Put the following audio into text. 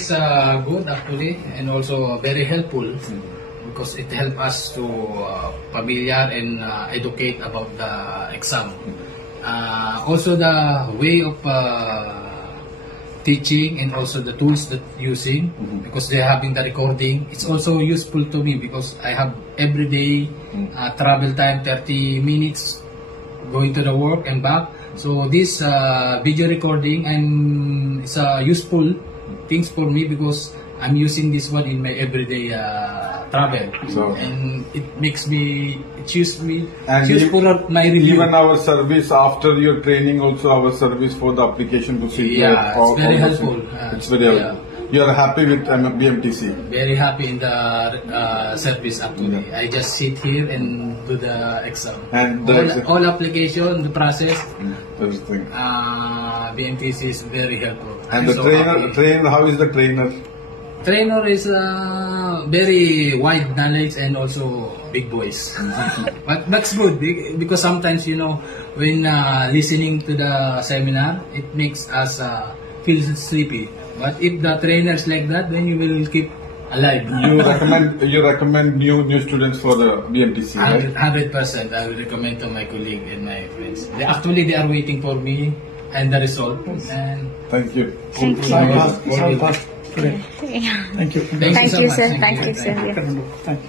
is good actually, and also very helpful because it helps us to familiar and educate about the exam. Also the way of teaching and also the tools that using, because they're having the recording, it's also useful to me because I have everyday travel time 30 minutes going to the work and back. So this video recording and it's useful things for me because I'm using this one in my everyday travel. So, and it makes me, it useful for my review. Even our service after your training, also our service for the application procedure. Yeah, it's very helpful. It's very helpful. You are happy with BMTC? Very happy in the service actually. I just sit here and do the exam. And all application, the process, everything. BMTC is very helpful. And the trainer, how is the trainer? Trainer is very wide knowledge and also big voice. But that's good because sometimes, you know, when listening to the seminar, it makes us feel sleepy. But if the trainer is like that, then you will keep alive. You recommend new students for the BMTC, right? 100%. I will recommend to my colleague and my friends. They are waiting for me and the result. And thank you. Thank you. Thank you. Thank you. Thank you so much. Sir. Thank you, sir. Thank you.